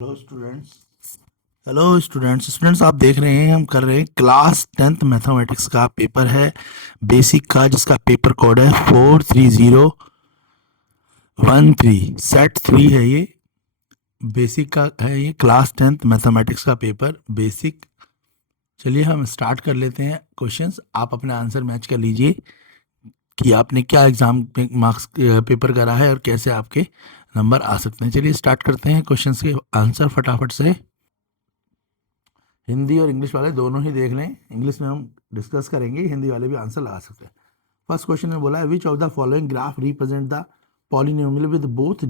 Hello students. Students आप देख रहे हैं हम कर रहे हैं क्लास 10th मैथमेटिक्स का पेपर है बेसिक का, जिसका पेपर कोड है 43013। सेट 3 है ये, बेसिक का है ये क्लास 10th मैथमेटिक्स का पेपर बेसिक। चलिए हम स्टार्ट कर लेते हैं क्वेश्चंस। आप अपने आंसर मैच कर लीजिए कि आपने क्या एग्जाम मार्क्स पेपर करा है और कैसे आपके नंबर आ सकते हैं। चलिए स्टार्ट करते हैं क्वेश्चंस के आंसर फटाफट से। हिंदी और इंग्लिश वाले दोनों ही देख लें, इंग्लिश में हम डिस्कस करेंगे, हिंदी वाले भी आंसर लगा सकते हैं। फर्स्ट क्वेश्चन में बोला है which of the following graph represent the polynomial with both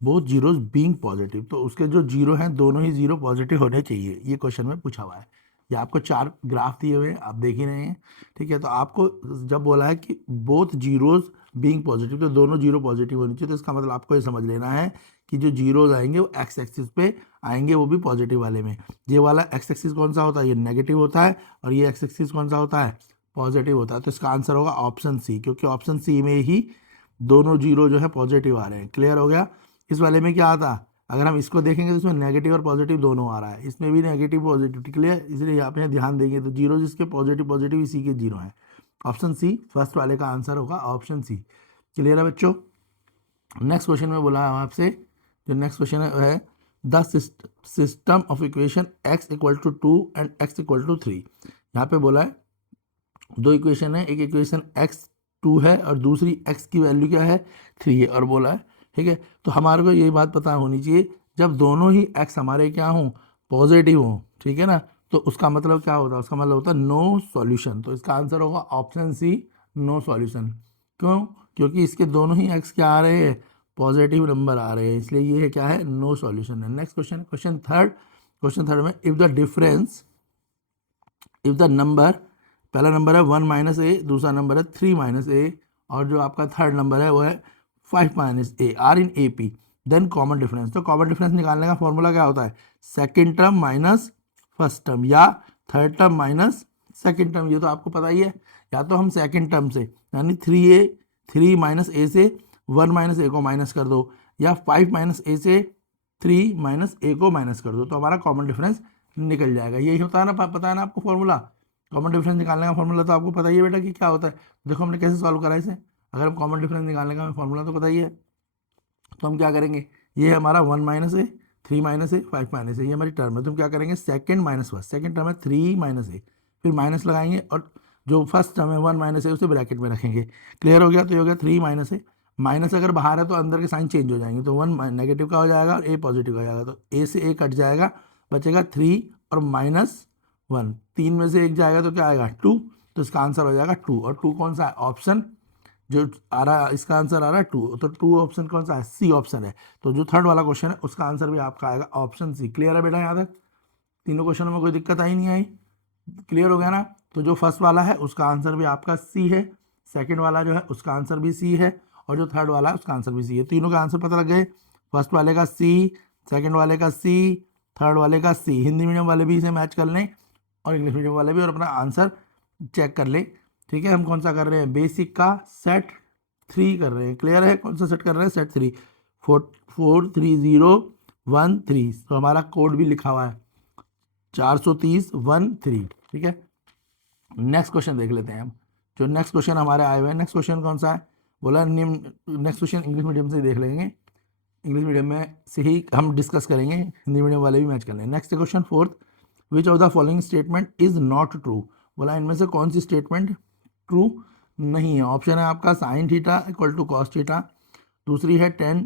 zeros being positive. तो उसके जो जीरो हैं दोनों ही जीरो पॉजिटिव होने चाहिए, ये क्वेश्चन में पूछा हुआ है। ये आपको 4 ग्राफ दिए हुए हैं, आप देख ही रहे हैं। ठीक है, तो आपको जब बोला है कि बोथ जीरोज बीइंग पॉजिटिव, तो दोनों जीरो पॉजिटिव होनी चाहिए। तो इसका मतलब आपको ये समझ लेना है कि जो जीरोज आएंगे वो एक्स एक्सिस पे आएंगे, वो भी पॉजिटिव वाले में। ये वाला एक्स एक्सिस कौन सा होता है, ये नेगेटिव होता है, और ये एक्स एक्सिस कौन सा होता है, पॉजिटिव होता है। तो इसका आंसर होगा ऑप्शन सी, क्योंकि ऑप्शन सी में ही दोनों जीरो जो है पॉजिटिव आ रहे हैं। क्लियर हो गया। इस वाले में क्या आता, अगर हम इसको देखेंगे तो इसमें नेगेटिव और पॉजिटिव दोनों आ रहा है, इसमें भी नेगेटिव पॉजिटिव। क्लियर, इसलिए यहाँ पे ध्यान देंगे तो जीरो जिसके पॉजिटिव पॉजिटिव इसी के जीरो हैं। ऑप्शन सी फर्स्ट वाले का आंसर होगा, ऑप्शन सी। क्लियर है बच्चों। नेक्स्ट क्वेश्चन में बोला है आपसे, जो नेक्स्ट क्वेश्चन है the system of equation x equal to 2 and x equal to 3। यहाँ पे बोला है दो इक्वेशन है, एक इक्वेशन x 2 है और दूसरी x की वैल्यू क्या है 3 है, और बोला है ठीक है। तो हमारे को यही बात पता होनी चाहिए, जब दोनों ही x हमारे क्या हों, पॉजिटिव हों, ठीक है ना, तो उसका मतलब क्या होता है, उसका मतलब होता है नो सॉल्यूशन। तो इसका आंसर होगा ऑप्शन सी, नो सॉल्यूशन। क्यों, क्योंकि इसके दोनों ही x क्या आ रहे हैं, पॉजिटिव नंबर आ रहे हैं, इसलिए ये है क्या है, नो सॉल्यूशन है। नेक्स्ट क्वेश्चन, क्वेश्चन थर्ड में इफ द नंबर, पहला नंबर है 1 माइनस ए, दूसरा नंबर है 3 माइनस ए, और जो आपका थर्ड नंबर है वो है 5 minus A R in A P, then common difference. तो कॉमन डिफरेंस निकालने का फॉर्मूला क्या होता है, second term minus first term, या third term minus second term. ये तो आपको पता ही है, या तो हम सेकेंड टर्म से यानी 3 माइनस ए से 1 माइनस ए को माइनस कर दो, या 5 माइनस ए से 3 माइनस ए को माइनस कर दो, तो हमारा कॉमन डिफरेंस निकल जाएगा। यही होता है ना, पता है ना आपको फॉर्मूला, कॉमन डिफरेंस निकालने का फॉर्मूला तो आपको पता ही है बेटा कि क्या होता है। देखो हमने कैसे सॉल्व करा इसे, अगर हम कॉमन डिफरेंस निकालने का फॉर्मूला तो पता ही है, तो हम क्या करेंगे, ये हमारा 1 माइनस है, 3 माइनस है, 5 माइनस है, ये हमारी टर्म है। तो हम क्या करेंगे, second minus first, second term है 3 माइनस है, फिर माइनस लगाएंगे, और जो फर्स्ट टर्म है 1 माइनस है उसे ब्रैकेट में रखेंगे। क्लियर हो गया। तो ये हो गया 3 माइनस है, माइनस अगर बाहर है तो अंदर के साइन चेंज हो जाएंगे, तो 1 नेगेटिव का हो जाएगा और ए पॉजिटिव का हो जाएगा, तो ए से ए कट जाएगा, बचेगा 3 और -1, 3 में से एक जाएगा तो क्या आएगा 2, तो इसका आंसर हो जाएगा 2। और 2 कौन सा है, ऑप्शन जो आ रहा है, इसका आंसर आ रहा है 2, तो 2 ऑप्शन कौन सा है, सी ऑप्शन है। तो जो थर्ड वाला क्वेश्चन है उसका आंसर भी आपका आएगा ऑप्शन सी। क्लियर है बेटा, यहाँ तक तीनों क्वेश्चनों में कोई दिक्कत आई नहीं आई, क्लियर हो गया ना। तो जो फर्स्ट वाला है उसका आंसर भी आपका सी है, सेकंड वाला जो है उसका आंसर भी सी है, और जो थर्ड वाला है उसका आंसर भी सी है। तीनों का आंसर पता लग गए, फर्स्ट वाले का सी, सेकंड वाले का सी, थर्ड वाले का सी। हिंदी मीडियम वाले भी इसे मैच कर लें और इंग्लिश मीडियम वाले भी, और अपना आंसर चेक कर लें। ठीक है, हम कौन सा कर रहे हैं, बेसिक का सेट 3 कर रहे हैं। क्लियर है, कौन सा सेट कर रहे हैं, सेट 3, 43013। तो हमारा कोड भी लिखा हुआ है 43013। ठीक है, नेक्स्ट क्वेश्चन देख लेते हैं हम। जो नेक्स्ट क्वेश्चन हमारे आए हुए हैं, नेक्स्ट क्वेश्चन कौन सा है, बोला निम्न, नेक्स्ट क्वेश्चन इंग्लिश मीडियम से देख लेंगे, इंग्लिश मीडियम में से ही हम डिस्कस करेंगे, हिंदी मीडियम वाले भी मैच कर लेंगे। Next question fourth, which of the following statement is not true. बोला इनमें से कौन सी स्टेटमेंट ट्रू नहीं है। ऑप्शन है आपका sine theta equal to cos theta, दूसरी है 10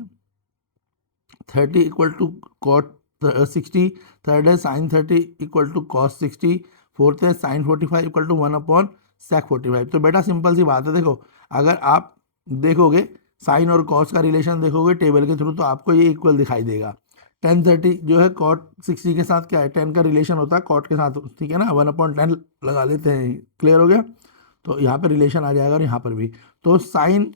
30 इक्वल टू कॉट 60, थर्ड है sine 30 equal to cos 60, fourth है साइन 45 इक्वल टू 1/sec 45। तो बेटा सिंपल सी बात है, देखो अगर आप देखोगे साइन और कॉस का रिलेशन देखोगे टेबल के थ्रू, तो आपको ये इक्वल दिखाई देगा। 10 30 जो है कॉट 60 के साथ क्या है, 10 का रिलेशन होता है कॉट के साथ, ठीक है ना, 1/10 लगा लेते हैं। क्लियर हो गया, तो यहाँ पर रिलेशन आ जाएगा और यहाँ पर भी। तो sine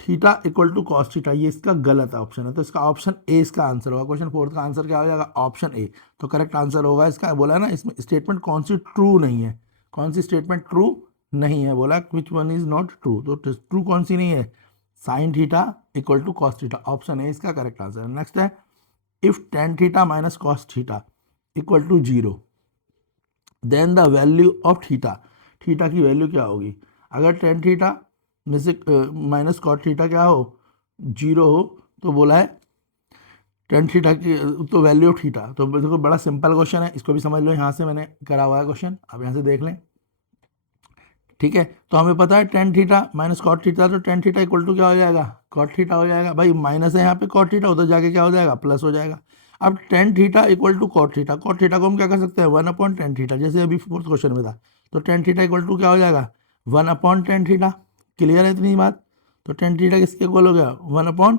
theta equal to cos theta, ये इसका गलत ऑप्शन है, तो इसका ऑप्शन ए इसका आंसर होगा। क्वेश्चन फोर्थ का आंसर क्या हो जाएगा, ऑप्शन ए। तो करेक्ट आंसर होगा इसका। बोला है ना इसमें स्टेटमेंट कौन सी ट्रू नहीं है, कौन सी स्टेटमेंट ट्रू नहीं है, बोला which one is not true, तो ट्रू कौन सी नहीं है, sine theta equal to cos theta, option A इसका करेक्ट आंसर है। नेक्स्ट है if tan theta minus cos theta equal to 0, then the value of theta, theta की value क्या होगी? अगर टेन थीटा में से माइनस कॉट थीटा क्या हो, 0 हो, तो बोला है टेन थीटा की तो वैल्यू ऑफ थीटा। तो देखो बड़ा सिंपल क्वेश्चन है, इसको भी समझ लो, यहाँ से मैंने करा हुआ है क्वेश्चन, आप यहाँ से देख लें। ठीक है, तो हमें पता है tan theta minus cot theta, तो टेन थीटा इक्वल टू क्या हो जाएगा? कॉट थीटा हो जाएगा। भाई माइनस है यहाँ पे कॉट थीटा, उधर जाके क्या हो जाएगा? प्लस हो जाएगा। अब tan theta equal to cot theta, cot theta को हम क्या कर सकते हैं? 1/10 थीटा, जैसे अभी फोर्थ क्वेश्चन में था। तो टेन थीटा इक्वल टू क्या हो जाएगा? 1/10 थीटा। क्लियर है इतनी बात? तो टेन थीटा किसके इक्वल हो गया? 1/10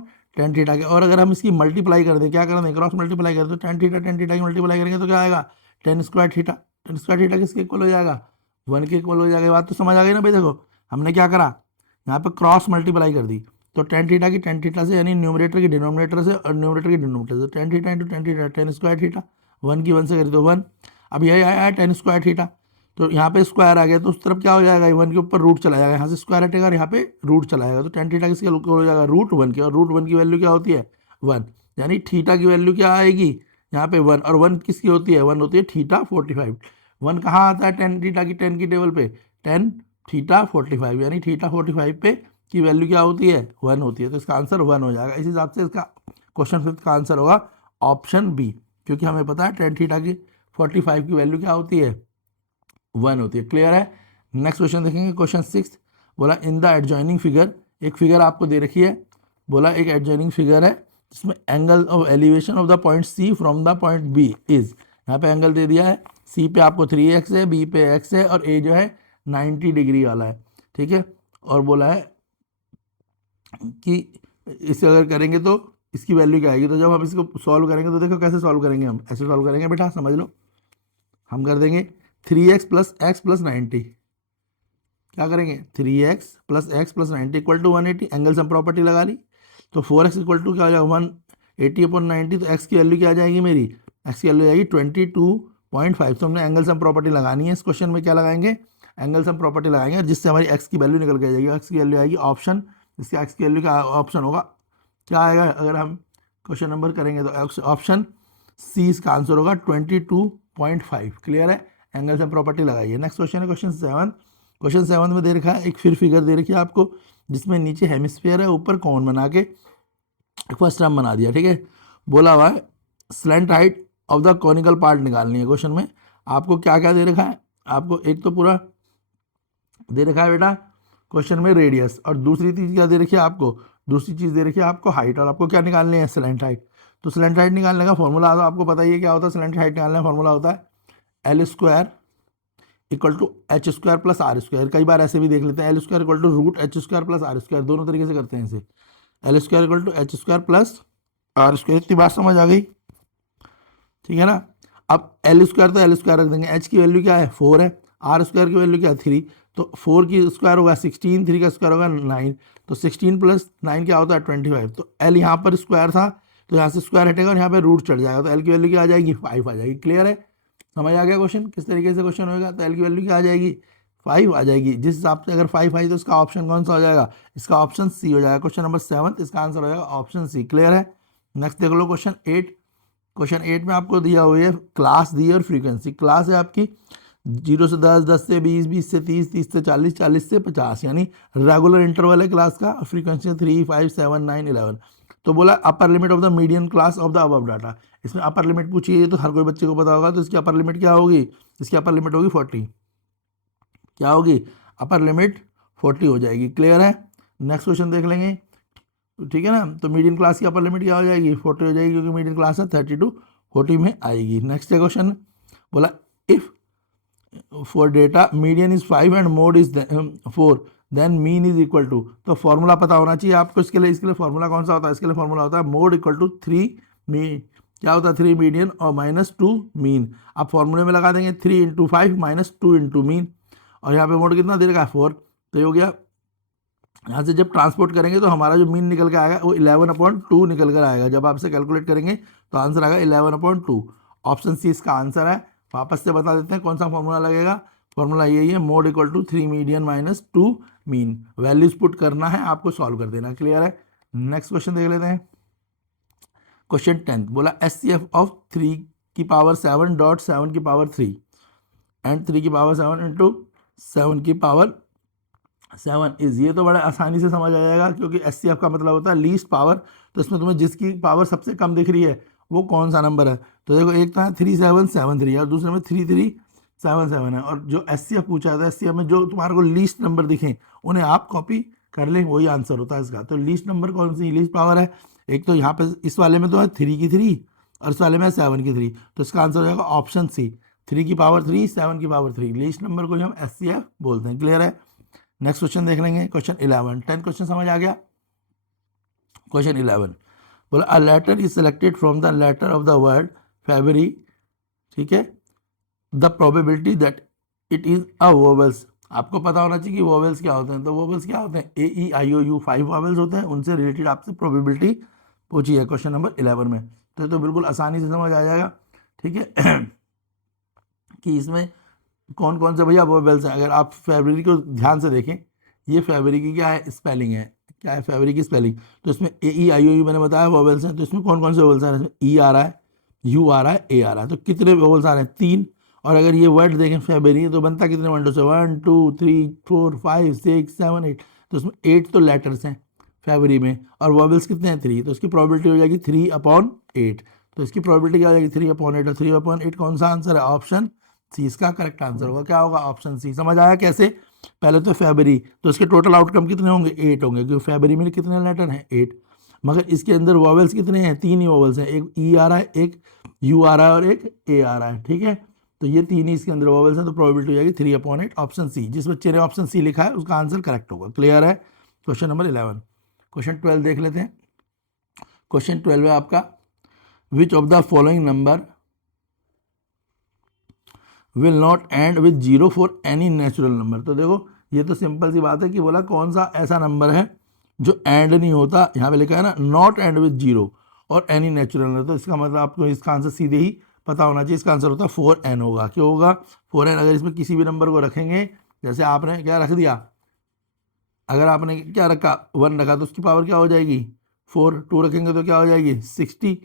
थीटा के। और अगर हम इसकी मल्टीप्लाई कर दें, क्या कर दें? क्रॉस मल्टीप्लाई कर दें, तो टेन थीटा की मल्टीप्लाई करेंगे तो क्या आएगा? Ten square theta. Ten square theta किसके इक्वल हो जाएगा? 1 के इक्वल हो जाएगा। बात तो समझ आ गई ना भाई? देखो हमने क्या करा, यहाँ पे क्रॉस मल्टीप्लाई कर दी, तो टेन थीटा की टेन थीटा से, यानी न्यूमरेटर की डिनोमिनेटर से और न्यूमरेटर की डिनोमिनेटर से, tan theta into tan theta, ten square theta. 1 की 1 से करी तो 1। अब यही आया है टेन स्क्वायर थीटा, तो यहाँ पे स्क्वायर आ गया, तो उस तरफ क्या हो जाएगा? 1 के ऊपर रूट चला जाएगा, यहाँ से स्क्वायर हटेगा और यहाँ पे रूट चला जाएगा, तो टेन थीटा किसके इक्वल हो जाएगा? √1 के। और √1 की वैल्यू क्या होती है? 1। यानी थीटा की वैल्यू क्या आएगी यहाँ पे? 1। और 1 किसकी होती है? 1 होती है थीटा 45। 1 कहाँ आता है टेन थीटा की, टेन की टेबल पे? टेन थीटा 45, यानी थीटा 45 पे की वैल्यू क्या होती है? 1 होती है। तो इसका आंसर 1 हो जाएगा। इस हिसाब से इसका क्वेश्चन 5 का आंसर होगा ऑप्शन बी, क्योंकि हमें पता है टेन थीटा की 45 की वैल्यू क्या होती है? 1 होती है। क्लियर है? नेक्स्ट क्वेश्चन देखेंगे, क्वेश्चन 6। बोला इन द एडजॉइनिंग फिगर, एक फिगर आपको दे रखी है, बोला एक एडजॉइनिंग फिगर है जिसमें angle of elevation of the point C from the point B is, यहाँ पे एंगल दे दिया है, सी पे आपको 3x है, बी पे x है, और ए जो है 90 डिग्री वाला है। ठीक है, और बोला है कि इसे अगर करेंगे तो इसकी वैल्यू क्या आएगी। तो जब हम इसको सॉल्व करेंगे, तो देखो कैसे सॉल्व करेंगे, हम ऐसे सॉल्व करेंगे बेटा, समझ लो। हम कर देंगे 3x प्लस एक्स प्लस 90, क्या करेंगे? 3x plus x plus 90 equal to 180, angle sum property लगा ली, तो 4x इक्वल टू क्या हो जाएगा? 180/90। तो x की वैल्यू क्या आ जाएगी मेरी? x की वैल्यू आएगी 22.5। तो हमने एंगल सम प्रॉपर्टी लगानी है इस क्वेश्चन में, क्या लगाएंगे? एंगल सम प्रॉपर्टी लगाएंगे, जिससे हमारी x की वैल्यू निकल के आ जाएगी। x की वैल्यू आएगी ऑप्शन, इसके x की वैल्यू का ऑप्शन होगा, क्या आएगा? अगर हम क्वेश्चन नंबर करेंगे तो ऑप्शन सी इसका आंसर होगा 22.5। क्लियर है? एंगल सम प्रॉपर्टी लगाइए। नेक्स्ट क्वेश्चन है क्वेश्चन 7। क्वेश्चन 7 में दे रखा है, एक फिर फिगर दे रखी है आपको, जिसमें नीचे हेमिस्फीयर है, ऊपर कौन बना के फर्स्ट टर्म बना दिया। ठीक है, बोला हुआ है slant height of the conical part निकालनी है। क्वेश्चन में आपको क्या क्या दे रखा है? आपको एक तो पूरा दे रखा है बेटा क्वेश्चन में रेडियस, और दूसरी चीज़ क्या दे रखी है आपको? दूसरी चीज़ दे रखी है आपको हाइट, और आपको क्या निकालनी है? Slant height. तो स्लैंट हाइट निकालने का फॉर्मूला तो आपको पता ही है क्या होता है। स्लैंट हाइट निकालने का फॉर्मूला होता है L square equal to H square plus R square. कई बार ऐसे भी देख लेते हैं, L square equal to √h square plus R square, दोनों तरीके से करते हैं इसे। L square equal to H square plus R square. इतनी बात समझ आ गई? ठीक है ना? अब L स्क्वायर तो L स्क्वायर रख देंगे, h की वैल्यू क्या है? 4 है, आर स्क्वायर की वैल्यू क्या है? 3। तो 4 की स्क्वायर होगा 16, 3 का स्क्वायर होगा 9, तो 16 प्लस 9 क्या होता है? 25। तो L यहाँ पर स्क्वायर था, तो यहाँ से स्क्वायर हटेगा और यहाँ पे रूट चढ़ जाएगा, तो L की वैल्यू क्या आ जाएगी? 5 आ जाएगी। क्लियर है? समझ आ गया क्वेश्चन किस तरीके से क्वेश्चन होगा? तो L की वैल्यू क्या आ जाएगी? 5 आ जाएगी। जिस हिसाब से अगर 5 आई तो इसका ऑप्शन कौन सा हो जाएगा? इसका ऑप्शन सी हो जाएगा। क्वेश्चन नंबर 7 इसका आंसर हो जाएगा ऑप्शन सी। क्लियर है? नेक्स्ट देख लो क्वेश्चन 8। क्वेश्चन 8 में आपको दिया हुआ है क्लास दी और फ्रीक्वेंसी। क्लास है आपकी 0 से 10, 10 से 20, 20 से 30, 30 से 40, 40 से 50, यानी रेगुलर इंटरवल है क्लास का। फ्रीक्वेंसी 3, 5, 7, 9, 11। तो बोला upper limit of the median class of the above data. इसमें अपर लिमिट पूछी है, तो हर कोई बच्चे को पता होगा, तो इसकी अपर लिमिट क्या होगी? इसकी अपर लिमिट होगी 40। क्या होगी? अपर लिमिट 40 हो जाएगी। क्लियर है? नेक्स्ट क्वेश्चन देख लेंगे, ठीक है ना? तो मीडियन क्लास की अपर लिमिट क्या हो जाएगी? 40 हो जाएगी, क्योंकि मीडियन क्लास है 30 to 40 में आएगी। नेक्स्ट क्वेश्चन बोला if for data median is 5 and mode is 4, then mean is equal to. तो फॉर्मूला पता होना चाहिए आपको इसके लिए फॉर्मूला कौन सा होता है? इसके लिए फॉर्मूला होता है मोड इक्वल टू 3 मी, क्या होता है? 3 मीडियन और -2 मीन। आप फॉर्मूले में लगा देंगे 3 × 5 -2 × मीन, और यहाँ पे मोड कितना दे रखा है? 4। तो ये हो गया। यहाँ से जब ट्रांसपोर्ट करेंगे तो हमारा जो मीन निकल के आएगा वो 11/2 निकल कर आएगा। जब आपसे कैलकुलेट करेंगे तो आंसर आएगा 11/2। ऑप्शन सी इसका आंसर है। वापस से बता देते हैं कौन सा फॉर्मूला लगेगा। फॉर्मूला यही है, मोड इक्वल टू 3 मीडियन -2 मीन। वैल्यूज पुट करना है आपको, सॉल्व कर देना। क्लियर है? नेक्स्ट क्वेश्चन देख लेते हैं। क्वेश्चन 10 बोला SCF ऑफ 3 की पावर 7 डॉट 7 की पावर 3 एंड 3 की पावर 7 इंटू 7 की पावर 7 इज, ये तो बड़ा आसानी से समझ आ जाएगा क्योंकि SCF का मतलब होता है लीस्ट पावर। तो इसमें तुम्हें जिसकी पावर सबसे कम दिख रही है वो कौन सा नंबर है। तो देखो एक तो है 3773 और दूसरे में 3377 है, और जो SCF पूछा था SCF में जो तुम्हारे को लीस्ट नंबर दिखें उन्हें आप कॉपी कर लें, वही आंसर होता है इसका। तो लीस्ट नंबर कौन सी लीस्ट पावर है, एक तो यहाँ पे इस वाले में तो है 3 की 3 और इस वाले में 7 की 3, तो इसका आंसर हो जाएगा ऑप्शन सी, 3 की पावर 3 7 की पावर 3, लीस्ट नंबर को हम SCF बोलते हैं। क्लियर है। नेक्स्ट क्वेश्चन देख लेंगे, क्वेश्चन 11। 10 क्वेश्चन समझ आ गया। क्वेश्चन 11 बोला a letter is selected from the letter of the word February, ठीक है, the probability that it is a vowels. आपको पता होना चाहिए कि वोवेल्स क्या होते हैं। तो वोवेल्स क्या होते हैं, AEIOU 5 वोवेल्स होते हैं, उनसे रिलेटेड आपसे प्रोबेबिलिटी पूछी है क्वेश्चन नंबर 11 में। तो बिल्कुल आसानी से समझ आ जाएगा, ठीक है कि इसमें कौन कौन से भैया वोवेल्स हैं। अगर आप फैब्रिक को ध्यान से देखें, ये फैब्रिक की क्या है स्पेलिंग है, क्या है फैब्रिक की स्पेलिंग। तो इसमें AEIOU मैंने बताया वोवेल्स हैं। तो इसमें कौन कौन से वोवेल्स आ रहे हैं, इसमें E आ रहा है, U आ रहा है, A आ रहा है। तो कितने वोवेल्स आ रहे हैं, 3। और अगर ये वर्ड देखें फैब्रिक तो बनता कितने वर्ड से, 1 2 3 4 5 6 7 8। तो इसमें 8 तो लेटर्स हैं फैब्रिक में, और वोवेल्स कितने हैं 3। तो इसकी प्रोबेबिलिटी हो जाएगी 3/8। तो इसकी प्रोबेबिलिटी क्या हो जाएगी 3/8, और 3/8 कौन सा आंसर है, ऑप्शन सी इसका करेक्ट आंसर होगा। क्या होगा, ऑप्शन सी। समझ आया कैसे। पहले तो फैब्री, तो इसके टोटल आउटकम कितने होंगे, 8 होंगे, क्योंकि फैब्री में कितने लेटर हैं 8। मगर इसके अंदर वॉवेल्स कितने हैं, 3 ही वॉवेल्स हैं, एक ई आ रहा है, एक यू आ रहा है और एक ए आ रहा है, ठीक है। तो ये 3 ही इसके अंदर वॉवेल्स हैं, तो प्रोबेबिलिटी हो जाएगी 3/8, ऑप्शन सी। जिस बच्चे ने ऑप्शन सी लिखा है उसका आंसर करेक्ट होगा। क्लियर है। Question number 11। क्वेश्चन 12 देख लेते हैं। क्वेश्चन 12 है आपका, विच of the following number will not end with 0 for any natural number. तो देखो ये तो सिंपल सी बात है कि बोला कौन सा ऐसा नंबर है जो एंड नहीं होता, यहाँ पे लिखा है ना नॉट एंड विद 0 और एनी नेचुरल नंबर। तो इसका मतलब आपको इसका आंसर सीधे ही पता होना चाहिए। इसका आंसर होता है 4n होगा। क्यों होगा 4n, अगर इसमें किसी भी नंबर को रखेंगे, जैसे आपने क्या रख दिया, अगर आपने क्या रखा 1 रखा तो उसकी पावर क्या हो जाएगी 4, 2 रखेंगे तो क्या हो जाएगी 60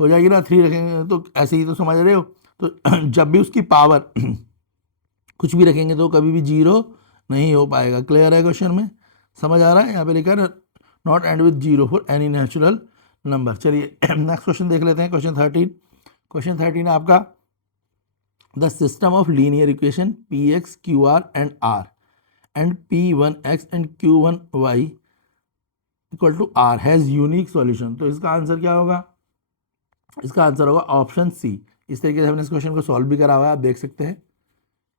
हो जाएगी ना, 3 रखेंगे तो ऐसे ही, तो समझ रहे हो। तो जब भी उसकी पावर कुछ भी रखेंगे तो कभी भी 0 नहीं हो पाएगा। क्लियर है क्वेश्चन में, समझ आ रहा है। यहाँ पे लिखा है ना not end with 0 for any natural number. चलिए नेक्स्ट क्वेश्चन देख लेते हैं, क्वेश्चन 13। क्वेश्चन 13 है आपका, the system of linear equation Px QR and R and P1x and Q1y equal to R has unique solution. तो इसका आंसर क्या होगा, इसका आंसर होगा ऑप्शन सी। इस तरीके से हमने इस क्वेश्चन को सॉल्व भी करा हुआ है, आप देख सकते हैं,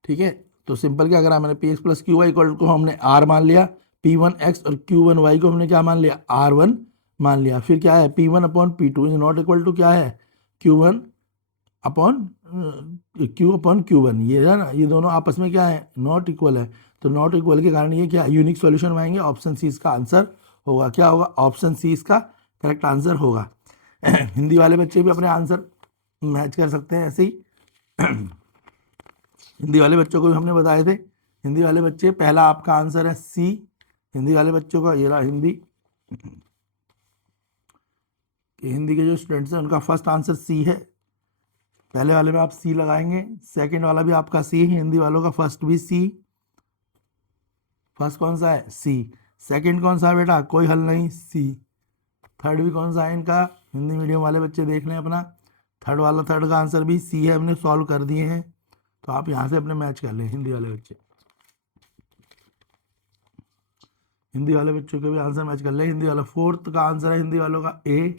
ठीक है। तो सिंपल क्या करा मैंने, Px plus Q Y equal को हमने R मान लिया, P1x और Q1y को हमने क्या मान लिया, R1 मान लिया। फिर क्या है P1/P2 is not equal to क्या है Q1 अपॉन Q1, ये है ना, ये दोनों आपस में क्या है नॉट इक्वल है। तो नॉट इक्वल के कारण ये क्या यूनिक सॉल्यूशन में आएंगे, ऑप्शन सी इसका आंसर होगा। क्या होगा, ऑप्शन सी इसका करेक्ट आंसर होगा। हिंदी वाले बच्चे भी अपने आंसर मैच कर सकते हैं ऐसे ही। हिंदी वाले बच्चों को भी हमने बताए थे, हिंदी वाले बच्चे पहला आपका आंसर है सी। हिंदी वाले बच्चों का ये रहा हिंदी हिंदी के जो स्टूडेंट्स हैं उनका फर्स्ट आंसर सी है। पहले वाले में आप सी लगाएंगे, सेकंड वाला भी आपका सी है, हिंदी वालों का फर्स्ट भी सी। फर्स्ट कौन सा है सी, सेकंड कौन सा है बेटा, कोई हल नहीं सी। थर्ड भी कौन सा है इनका, हिंदी मीडियम वाले बच्चे देख लें अपना, थर्ड का आंसर भी सी है, हमने सॉल्व कर दिए हैं। तो आप यहाँ से अपने मैच कर लें हिंदी वाले बच्चे, हिंदी वाले बच्चों के भी आंसर मैच कर लें। हिंदी वाला फोर्थ का आंसर है हिंदी वालों का ए,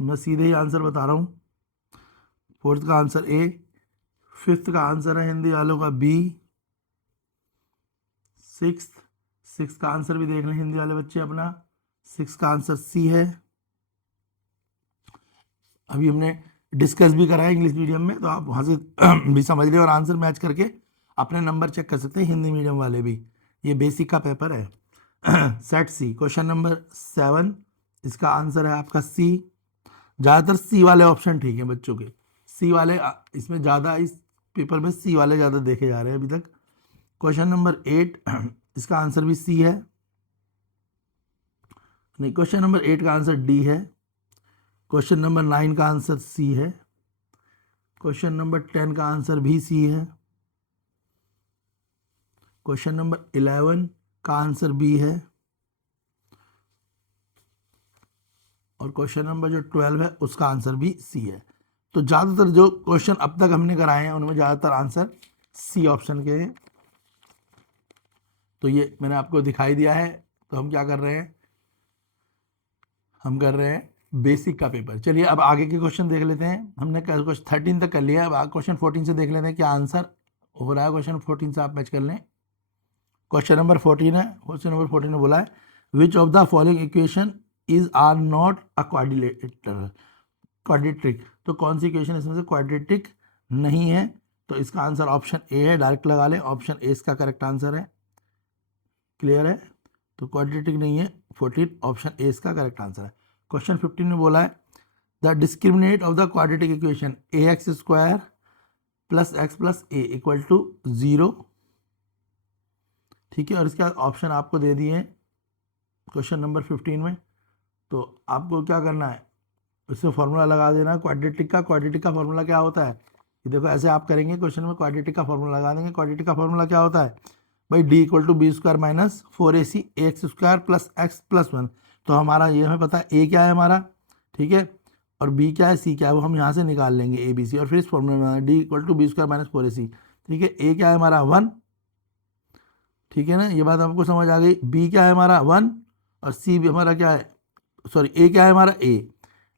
मैं सीधे ही आंसर बता रहा हूँ, फोर्थ का आंसर ए। फिफ्थ का आंसर है हिंदी वालों का बी। सिक्स का आंसर भी देख लें हिंदी वाले बच्चे अपना, 6 का आंसर सी है। अभी हमने डिस्कस भी करा है इंग्लिश मीडियम में, तो आप वहाँ से भी समझ लें और आंसर मैच करके अपने नंबर चेक कर सकते हैं हिंदी मीडियम वाले भी। ये बेसिक का पेपर है। सेट सी, क्वेश्चन नंबर 7, इसका आंसर है आपका सी। ज़्यादातर सी वाले ऑप्शन ठीक है बच्चों के, सी वाले इसमें ज़्यादा, इस पेपर में सी वाले ज़्यादा देखे जा रहे हैं अभी तक। क्वेश्चन नंबर 8, इसका आंसर भी सी है, नहीं क्वेश्चन नंबर 8 का आंसर डी है। क्वेश्चन नंबर 9 का आंसर सी है। क्वेश्चन नंबर 10 का आंसर भी सी है। क्वेश्चन नंबर 11 का आंसर बी है। और क्वेश्चन नंबर जो 12 है उसका आंसर भी सी है। तो ज़्यादातर जो क्वेश्चन अब तक हमने कराए हैं उनमें ज़्यादातर आंसर सी ऑप्शन के हैं। तो ये मैंने आपको दिखाई दिया है। तो हम क्या कर रहे हैं, हम कर रहे हैं बेसिक का पेपर। चलिए अब आगे के क्वेश्चन देख लेते हैं। हमने क्वेश्चन 13 तक कर लिया, अब क्वेश्चन 14 से देख लेते हैं क्या आंसर हो रहा है। क्वेश्चन 14 से आप मैच कर लें। क्वेश्चन नंबर 14 है। क्वेश्चन नंबर 14 में बोला है which of the following equation is are not a quadratic. तो कौन सी इक्वेशन इसमें से क्वाड्रेटिक नहीं है। तो इसका आंसर ऑप्शन ए है। डायरेक्ट लगा लें, ऑप्शन ए इसका करेक्ट आंसर है। क्लियर है। तो क्वाड्रेटिक नहीं है 14, ऑप्शन ए इसका करेक्ट आंसर है। क्वेश्चन 15 में बोला है the discriminate of the quadratic equation A x square plus x plus A equal to 0। ठीक है, और इसका ऑप्शन आपको दे दिए हैं क्वेश्चन नंबर 15 में। तो आपको क्या करना है, इसमें फॉर्मूला लगा देना क्वाड्रेटिक का। क्वाड्रेटिक का फॉर्मूला क्या होता है, ये देखो ऐसे आप करेंगे क्वेश्चन में, क्वाड्रेटिक का फॉर्मूला लगा देंगे। क्वाड्रेटिक का फॉर्मूला क्या होता है भाई, D equal to B square minus 4ac x square plus x plus 1। तो हमारा ये हमें पता है ए क्या है हमारा, ठीक है, और बी क्या है सी क्या है, वो हम यहाँ से निकाल लेंगे ए बी सी। और फिर इस फॉर्मूले में D equal to B square minus 4ac। ठीक है, ए क्या है हमारा 1, ठीक है ना, ये बात आपको समझ आ गई। बी क्या है हमारा 1 और सी भी हमारा क्या है, सॉरी ए क्या है हमारा ए।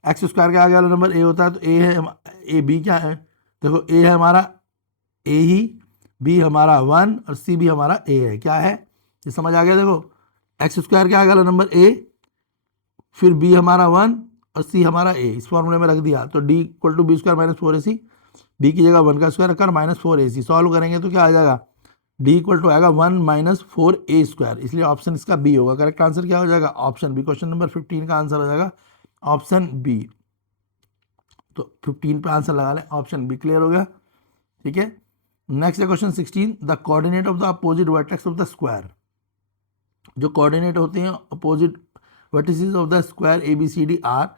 एक्स स्क्वायर के आगे वाला नंबर ए होता है, तो ए है ए। बी क्या है, देखो ए है हमारा ए ही, बी हमारा 1 और सी भी हमारा ए है। क्या है ये समझ आ गया। देखो एक्स स्क्वायर के आगे वाला नंबर ए, फिर बी हमारा 1 और सी हमारा ए, इस फॉर्मूले में रख दिया। तो D equal to B square minus 4ac, B की जगह 1 का स्क्वायर रखकर माइनस 4ac। सॉल्व करेंगे तो क्या आ जाएगा, डी इक्वल टू आएगा 1 माइनस 4a स्क्वायर। इसलिए ऑप्शन इसका बी होगा। करेक्ट आंसर क्या हो जाएगा, ऑप्शन बी। क्वेश्चन नंबर 15 का आंसर हो जाएगा ऑप्शन बी। तो 15 पे आंसर लगा लें, ऑप्शन बी। क्लियर हो गया, ठीक है। नेक्स्ट है question 16, the coordinate of the opposite vertex of the square. जो कोऑर्डिनेट होते हैं opposite vertices of the square A B C D are,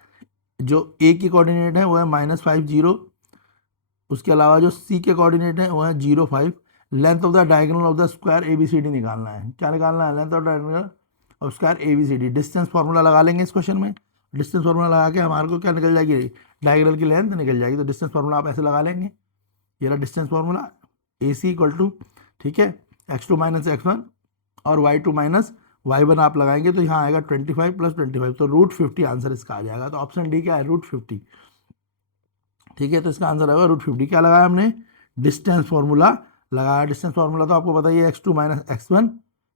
जो ए की कोऑर्डिनेट है वो है -5 0, उसके अलावा जो सी के कोऑर्डिनेट है वो है 0 5। Length of the diagonal of the square A B C D निकालना है। क्या निकालना है, length of diagonal of square A B C D. Distance formula लगा लेंगे इस क्वेश्चन में। डिस्टेंस फार्मूला लगा के हमारे को क्या निकल जाएगी, डायगोनल की लेंथ निकल जाएगी। तो डिस्टेंस फार्मूला आप ऐसे लगा लेंगे, ये रहा distance formula, A C equal to, ठीक है, x2 माइनस x1 और y2 माइनस y1 आप लगाएंगे तो यहाँ आएगा 25 प्लस 25, तो √50 आंसर इसका आ जाएगा। तो ऑप्शन डी क्या है, √50। ठीक है, तो इसका आंसर आएगा √50। क्या लगाया हमने, डिस्टेंस फार्मूला लगाया। डिस्टेंस फार्मूला तो आपको पता ही है, x2 माइनस x1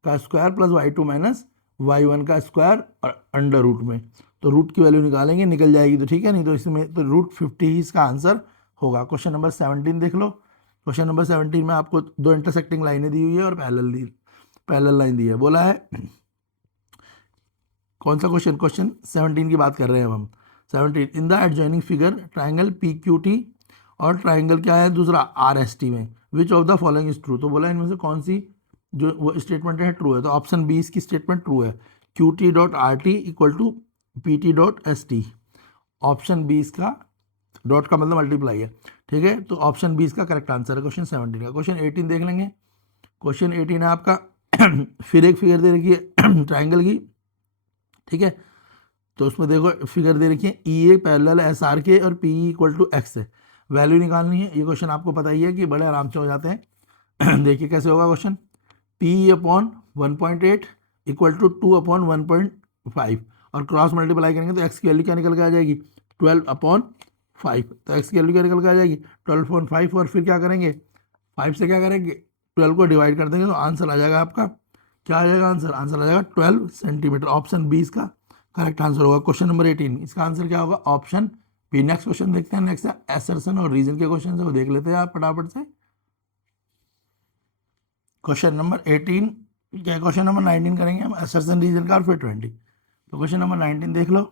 का square plus y2 minus y1 का स्क्वायर और अंडर रूट में। तो रूट की वैल्यू निकालेंगे, निकल जाएगी। तो ठीक है, नहीं तो इसमें तो √50 ही इसका आंसर होगा। क्वेश्चन नंबर 17 देख लो। क्वेश्चन नंबर 17 में आपको दो इंटरसेक्टिंग लाइनें दी हुई है और पैरेलल लाइन दी है। बोला है कौन सा क्वेश्चन, क्वेश्चन 17 की बात कर रहे हैं हम। 17, in the adjoining figure triangle P Q T और ट्राइंगल क्या है दूसरा आर एस टी में, विच of the following is true. तो बोला इनमें से कौन सी जो वो स्टेटमेंट है ट्रू है। तो ऑप्शन बी इसकी स्टेटमेंट ट्रू है, Q T dot R T equal to P T dot S T. Option B इसका, डॉट का मतलब मल्टीप्लाई है, ठीक है। तो ऑप्शन बी इसका करेक्ट आंसर है क्वेश्चन 17 का। क्वेश्चन 18 देख लेंगे। क्वेश्चन 18 है आपका फिर एक फिगर दे रखी है ट्राइंगल की, ठीक है। तो उसमें देखो फिगर दे रखी है, ई ए पैरेलल एस आर के और पी इक्वल टू एक्स है। वैल्यू निकालनी है। ये क्वेश्चन आपको पता ही है कि बड़े आराम से हो जाते हैं देखिए कैसे होगा question, P upon 1.8 equal to 2 upon 1.5 और क्रॉस मल्टीप्लाई करेंगे तो एक्स की वैल्यू क्या निकल के आ जाएगी, 12 अपॉन 5। तो एक्स की वैल्यू क्या निकल के आ जाएगी 12.5 और फिर क्या करेंगे 5 से क्या करेंगे 12 को डिवाइड कर देंगे तो आंसर आ जाएगा आपका, क्या आ जाएगा आंसर, आंसर आ जाएगा 12 सेंटीमीटर। ऑप्शन बी इसका करेक्ट आंसर होगा। क्वेश्चन नंबर 18 इसका आंसर क्या होगा, ऑप्शन बी। नेक्स्ट क्वेश्चन देखते हैं। नेक्स्ट है एसर्शन और रीजन के क्वेश्चन है वो देख लेते हैं आप फटाफट से। क्वेश्चन नंबर 18 क्या, क्वेश्चन नंबर 19 करेंगे हम एसर्शन रीजन का और फिर 20। तो क्वेश्चन नंबर 19 देख लो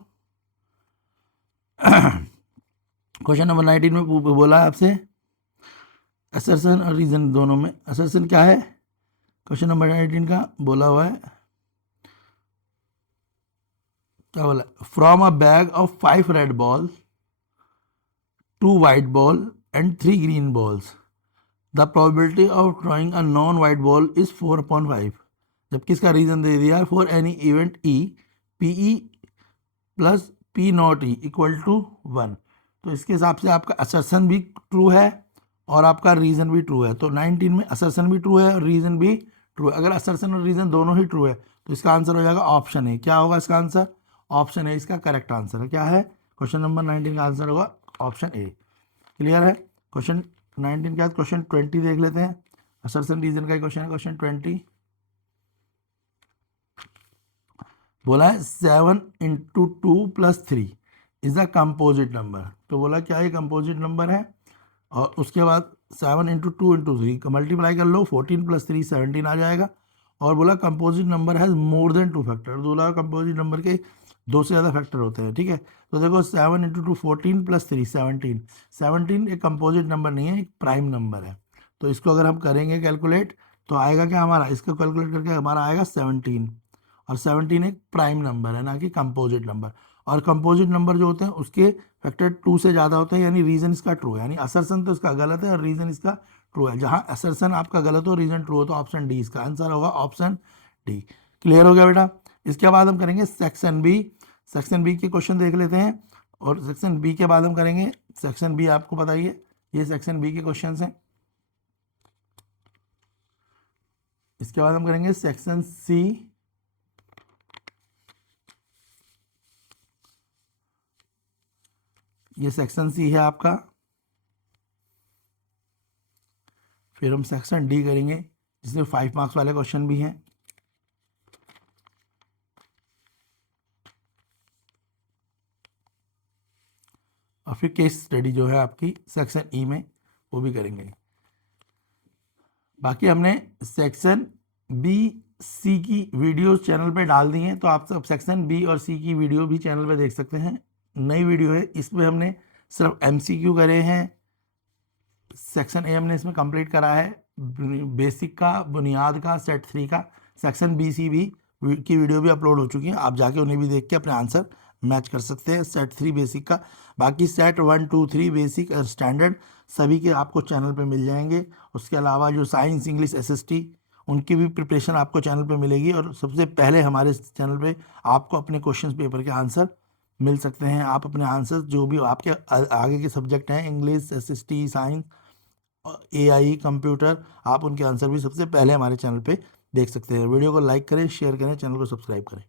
क्वेश्चन नंबर 19 में बोला है आपसे असर्शन और रीजन दोनों में। असर्शन क्या है, क्वेश्चन नंबर 19 का बोला हुआ है क्या बोला, from a bag of 5 red ball, 2 white ball and 3 green balls, the probability of drawing a non-white ball is 4/5। जबकि इसका रीजन दे दिया है for any event E, P E plus P not E equal to 1। तो इसके हिसाब से आपका असर्सन भी ट्रू है और आपका रीजन भी ट्रू है। तो 19 में असर्सन भी ट्रू है और रीजन भी ट्रू है। अगर असर्सन और रीजन दोनों ही ट्रू है तो इसका आंसर हो जाएगा ऑप्शन ए। क्या होगा इसका आंसर? ऑप्शन ए इसका करेक्ट आंसर है। क्या है? क्वेश्चन नंबर 19 का आंसर होगा ऑप्शन ए। क्लियर है? क्वेश्चन 19 के बाद क्वेश्चन 20 देख लेते हैं। असर्सन रीजन का क्वेश्चन है। क्वेश्चन 20 बोला है 7 into 2 plus 3 is a composite number. तो बोला क्या ये कंपोजिट नंबर है, और उसके बाद 7 इंटू 2 इंटू 3 का मल्टीप्लाई कर लो, 14 प्लस 3 17 आ जाएगा। और बोला composite number has more than 2 factor. बोला कंपोजिट नंबर के 2 से ज़्यादा फैक्टर होते हैं। ठीक है, तो देखो 7 इंटू 2 14 प्लस 3 17। 17 एक कंपोजिट नंबर नहीं है, एक प्राइम नंबर है। तो इसको अगर हम करेंगे कैलकुलेट तो आएगा क्या हमारा, इसको कैलकुलेट करके हमारा आएगा 17। और 17 एक प्राइम नंबर है, ना कि कंपोजिट नंबर। और कंपोजिट नंबर जो होते हैं उसके फैक्टर 2 से ज़्यादा होते हैं, यानी रीजन इसका ट्रू है। यानी असर्सन तो इसका गलत है और रीजन इसका ट्रू है। जहाँ असर्सन आपका गलत हो, रीजन ट्रू हो, तो ऑप्शन डी इसका आंसर होगा, ऑप्शन डी। क्लियर हो गया बेटा? इसके बाद हम करेंगे सेक्शन बी। सेक्शन बी के क्वेश्चन देख लेते हैं। और सेक्शन बी के बाद हम करेंगे सेक्शन बी, आपको बताइए ये सेक्शन बी के क्वेश्चन हैं। इसके बाद हम करेंगे सेक्शन सी। ये सेक्शन सी है आपका। फिर हम सेक्शन डी करेंगे जिसमें 5 मार्क्स वाले क्वेश्चन भी हैं। और फिर केस स्टडी जो है आपकी सेक्शन ई में वो भी करेंगे। बाकी हमने सेक्शन बी सी की वीडियोस चैनल पे डाल दी हैं, तो आप सब सेक्शन बी और सी की वीडियो भी चैनल पे देख सकते हैं। नई वीडियो है, इसमें हमने सिर्फ एमसीक्यू करे हैं। सेक्शन ए हमने इसमें कंप्लीट करा है, बेसिक का, बुनियाद का, सेट 3 का। सेक्शन बी सी भी की वीडियो भी अपलोड हो चुकी हैं, आप जाके उन्हें भी देख के अपने आंसर मैच कर सकते हैं। सेट 3 बेसिक का, बाकी सेट 1 2 3 बेसिक और स्टैंडर्ड सभी के आपको चैनल पे मिल जाएंगे। उसके अलावा जो साइंस इंग्लिश एसएसटी उनकी भी प्रिपरेशन आपको चैनल पे मिलेगी। और सबसे पहले हमारे चैनल पे आपको अपने क्वेश्चन पेपर के आंसर मिल सकते हैं। आप अपने आंसर जो भी आपके आगे के सब्जेक्ट हैं, English, SST, science, AI, computer, आप उनके आंसर भी सबसे पहले हमारे चैनल पे देख सकते हैं। वीडियो को लाइक करें, शेयर करें, चैनल को सब्सक्राइब करें।